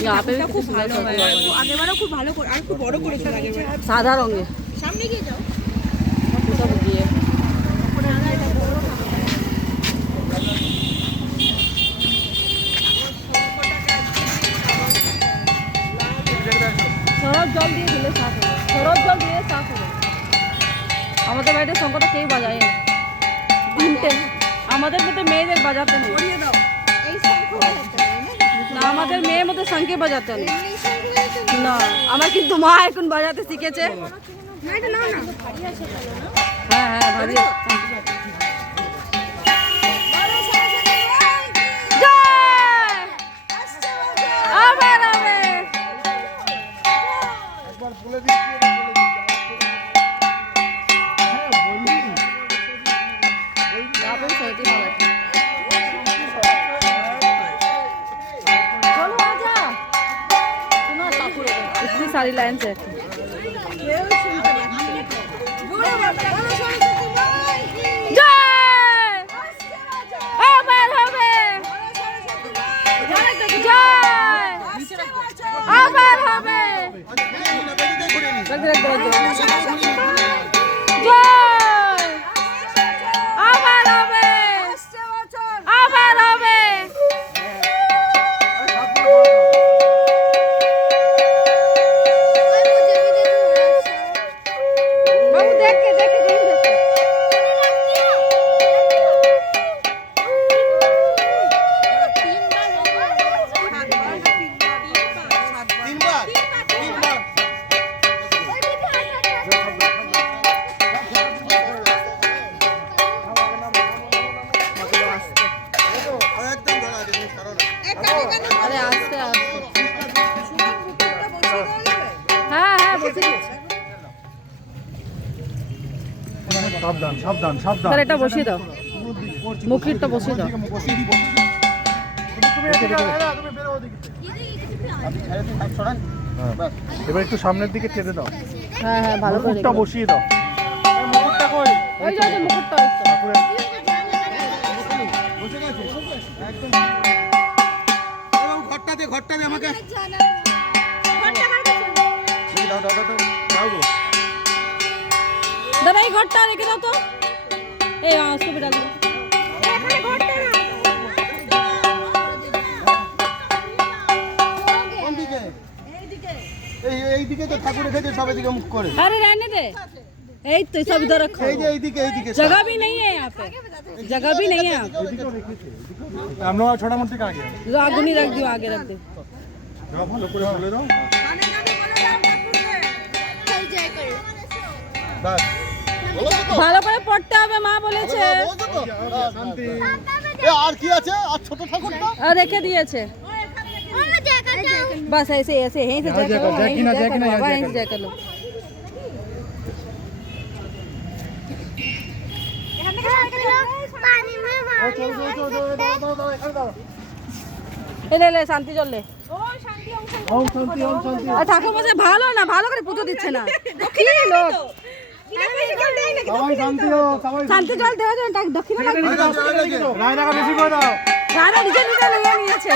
यहाँ पे भी খুব ভালো হয় আগেবারও খুব ভালো করে আর খুব বড় করেছে আগেবার सादा रंगे সামনে গিয়ে যাও सब दिए শরৎ জল দিয়ে দিলে সাফ হবে শরৎ জল দিয়ে সাফ হবে আমাদের বাড়িতে শঙ্করটা কেউ বাজায় না তিনটে আমাদের মধ্যে মেয়েদের বাজাতে নেই পরিয়ে দাও এই শঙ্খ বাজাতে না আমাদের মেয়ের মধ্যে শঙ্খে বাজাতে নেই না আমার কিন্তু মা এখন বাজাতে শিখেছে না এটা নাও না হ্যাঁ হ্যাঁ ভারী আবার হবে इतनी सारी लाइन से সাবধান সাবধান সাবধান এটা বসিয়ে দাও মুখিরটা বসিয়ে দাও এবার একটু সামনের দিকে টেনে দাও হ্যাঁ হ্যাঁ ভালো করে মুকুটটা বসিয়ে দাও মুকুটটা কই ওই যে মুকুটটা তারপরে ঘরটা দে আমাকে দাও দাও দাও দাও গো দাদা এই ঘরটা রেখে দাও তো এই আসতে বেটা দাও এখানে ঘরটা না কোন দিকে এইদিকে তো ঠাকুর রেখেছে সব এদিকে মুখ করে अरे रहने दे এই তো সব इधर रखो এই যে এইদিকে जगह भी नहीं है यहाँ पे जगह भी नहीं है यहाँ पे এইদিকেও রেখেছে हम लोग छोटा मूर्ति का आगे आगुनी रख दियो आगे रख दे যাও ভালো করে বলে দাও বাস ভালো করে পড়তে হবে মা বলেছে শান্তি এ আর কি আছে আর ছোট ঠাকুরটা আর রেখে দিয়েছে बस ऐसे ऐसे यहीं से जय करो यहीं से जय करो बाबा यहीं से जय कर लो ले ले শান্তি চল লে ওম শান্তি ওম শান্তি আর ঠাকুর মশাই ভালো না ভালো করে পুজো দিচ্ছে না কি লোক সবাই শান্তি হোক সবাই শান্তি জল দেওয়া যায় দক্ষিণা রায়নাকে বেশি করে দাও গানা নিজে নিজে নিয়ে নিয়েছে